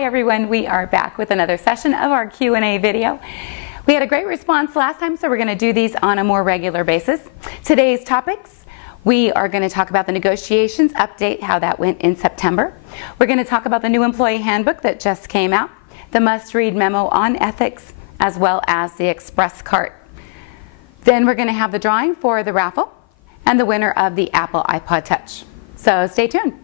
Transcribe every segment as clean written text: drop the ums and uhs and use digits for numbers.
Hi everyone, we are back with another session of our Q&A video. We had a great response last time, so we're going to do these on a more regular basis. Today's topics, we are going to talk about the negotiations update, how that went in September. We're going to talk about the new employee handbook that just came out, the must-read memo on ethics, as well as the express cart. Then we're going to have the drawing for the raffle and the winner of the Apple iPod Touch. So stay tuned.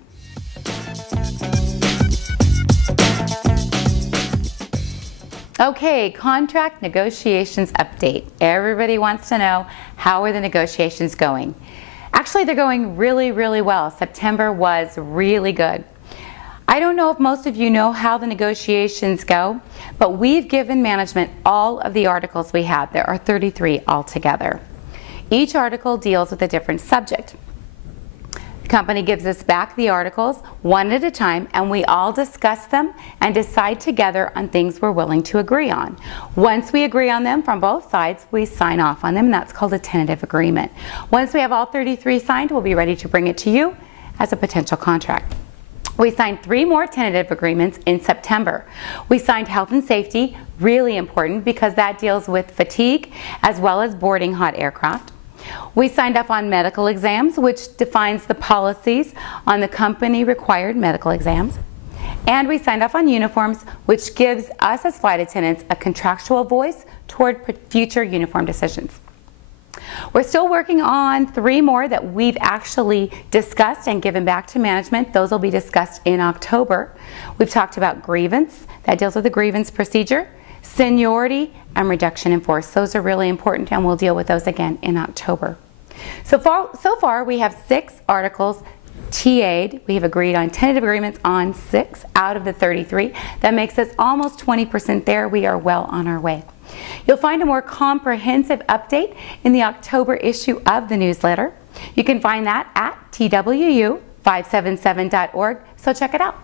Okay, contract negotiations update. Everybody wants to know, how are the negotiations going? Actually, they're going really, really well. September was really good. I don't know if most of you know how the negotiations go, but we've given management all of the articles we have. There are 33 altogether. Each article deals with a different subject. The company gives us back the articles one at a time, and we all discuss them and decide together on things we're willing to agree on. Once we agree on them from both sides, we sign off on them, and that's called a tentative agreement. Once we have all 33 signed, we'll be ready to bring it to you as a potential contract. We signed 3 more tentative agreements in September. We signed health and safety, really important because that deals with fatigue as well as boarding hot aircraft. We signed up on medical exams, which defines the policies on the company required medical exams. And we signed off on uniforms, which gives us as flight attendants a contractual voice toward future uniform decisions. We're still working on 3 more that we've actually discussed and given back to management. Those will be discussed in October. We've talked about grievance, that deals with the grievance procedure, seniority, and reduction in force. Those are really important, and we'll deal with those again in October. So far we have 6 articles TA'd. We have agreed on tentative agreements on 6 out of the 33. That makes us almost 20% there. We are well on our way. You'll find a more comprehensive update in the October issue of the newsletter. You can find that at TWU577.org, so check it out.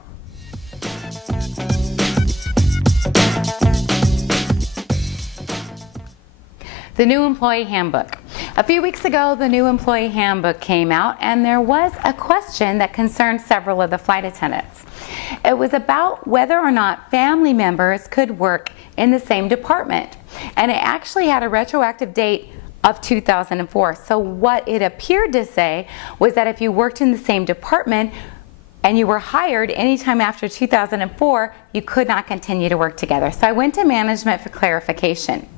The new employee handbook. A few weeks ago, the new employee handbook came out, and there was a question that concerned several of the flight attendants. It was about whether or not family members could work in the same department, and it actually had a retroactive date of 2004. So what it appeared to say was that if you worked in the same department and you were hired anytime after 2004, you could not continue to work together. So I went to management for clarification.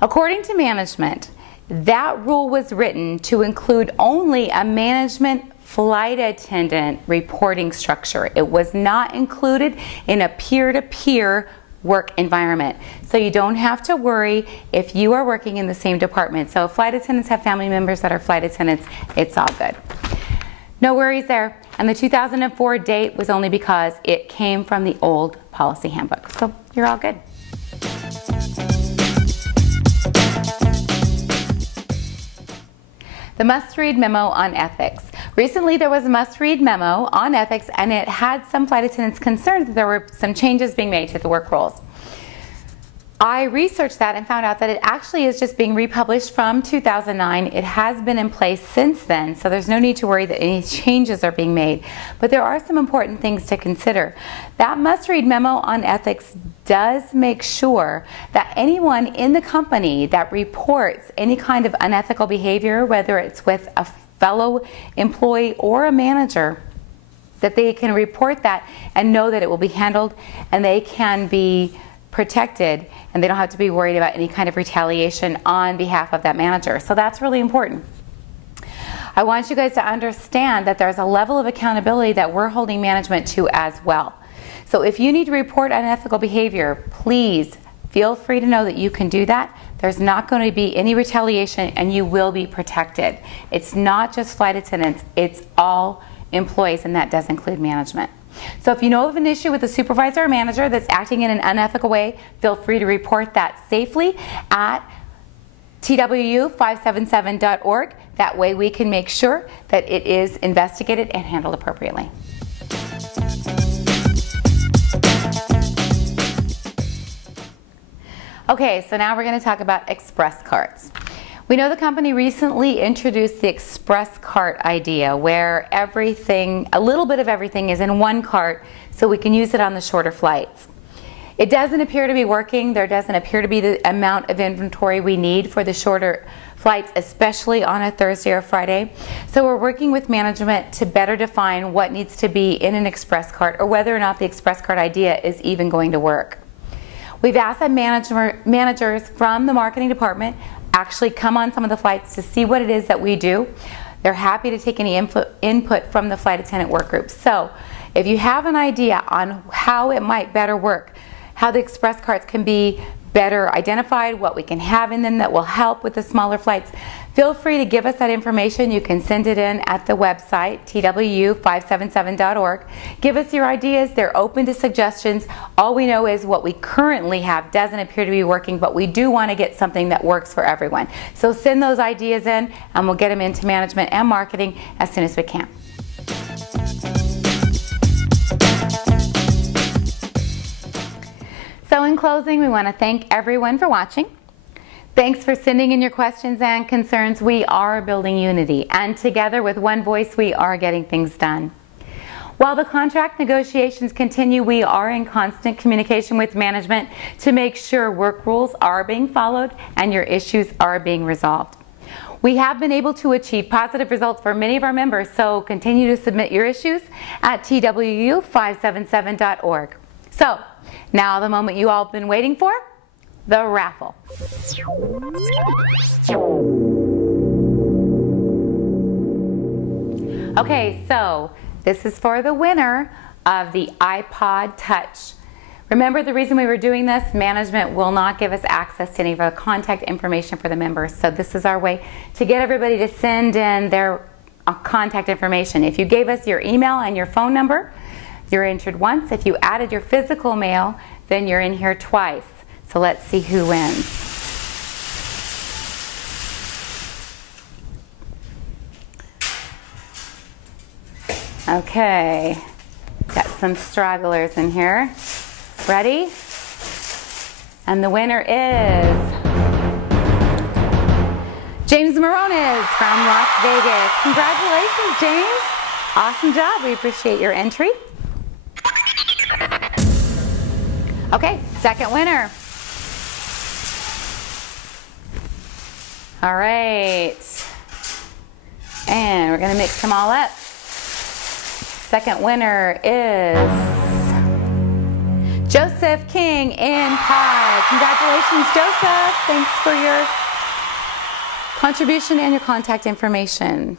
According to management, that rule was written to include only a management flight attendant reporting structure. It was not included in a peer-to-peer work environment. So you don't have to worry if you are working in the same department. So if flight attendants have family members that are flight attendants, it's all good. No worries there. And the 2004 date was only because it came from the old policy handbook. So you're all good. The must-read memo on ethics. Recently there was a must-read memo on ethics, and it had some flight attendants concerned that there were some changes being made to the work rules. I researched that and found out that it actually is just being republished from 2009. It has been in place since then, so there's no need to worry that any changes are being made. But there are some important things to consider. That must-read memo on ethics does make sure that anyone in the company that reports any kind of unethical behavior, whether it's with a fellow employee or a manager, that they can report that and know that it will be handled, and they can be protected, and they don't have to be worried about any kind of retaliation on behalf of that manager. So that's really important. I want you guys to understand that there's a level of accountability that we're holding management to as well. So if you need to report unethical behavior, please feel free to know that you can do that. There's not going to be any retaliation, and you will be protected. It's not just flight attendants, it's all employees, and that does include management. So if you know of an issue with a supervisor or manager that's acting in an unethical way, feel free to report that safely at TWU577.org. That way we can make sure that it is investigated and handled appropriately. Okay, so now we're going to talk about express carts. We know the company recently introduced the express cart idea, where everything, a little bit of everything is in one cart so we can use it on the shorter flights. It doesn't appear to be working. There doesn't appear to be the amount of inventory we need for the shorter flights, especially on a Thursday or Friday. So we're working with management to better define what needs to be in an express cart, or whether or not the express cart idea is even going to work. We've asked that managers from the marketing department actually come on some of the flights to see what it is that we do. They're happy to take any input from the flight attendant work group. So if you have an idea on how it might better work, how the express carts can be better identified, what we can have in them that will help with the smaller flights, feel free to give us that information. You can send it in at the website, TWU577.org. Give us your ideas. They're open to suggestions. All we know is what we currently have doesn't appear to be working, but we do want to get something that works for everyone. So send those ideas in, and we'll get them into management and marketing as soon as we can. So in closing, we want to thank everyone for watching. Thanks for sending in your questions and concerns. We are building unity, and together with one voice, we are getting things done. While the contract negotiations continue, we are in constant communication with management to make sure work rules are being followed and your issues are being resolved. We have been able to achieve positive results for many of our members, so continue to submit your issues at TWU577.org. So, now the moment you all have been waiting for, the raffle. Okay, so this is for the winner of the iPod Touch. Remember, the reason we were doing this, management will not give us access to any of our contact information for the members. So this is our way to get everybody to send in their contact information. If you gave us your email and your phone number, you're entered once. If you added your physical mail, then you're in here twice. So let's see who wins. Okay, got some stragglers in here. Ready? And the winner is James Morones from Las Vegas. Congratulations, James. Awesome job. We appreciate your entry. Okay, second winner. All right. And we're going to mix them all up. Second winner is Joseph King in Pie. Congratulations, Joseph. Thanks for your contribution and your contact information.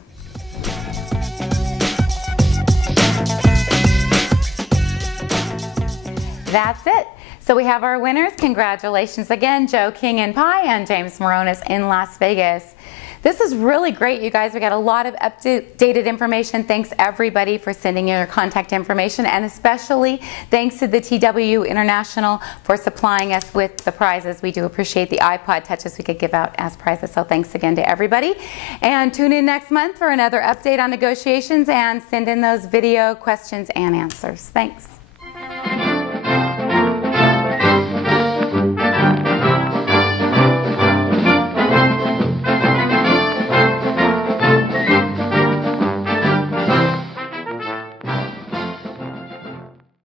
That's it. So we have our winners. Congratulations again, Joe King in Pie and James Morones in Las Vegas. This is really great, you guys. We got a lot of updated information. Thanks everybody for sending in your contact information, and especially thanks to the TWU International for supplying us with the prizes. We do appreciate the iPod Touches we could give out as prizes. So thanks again to everybody. And tune in next month for another update on negotiations, and send in those video questions and answers. Thanks.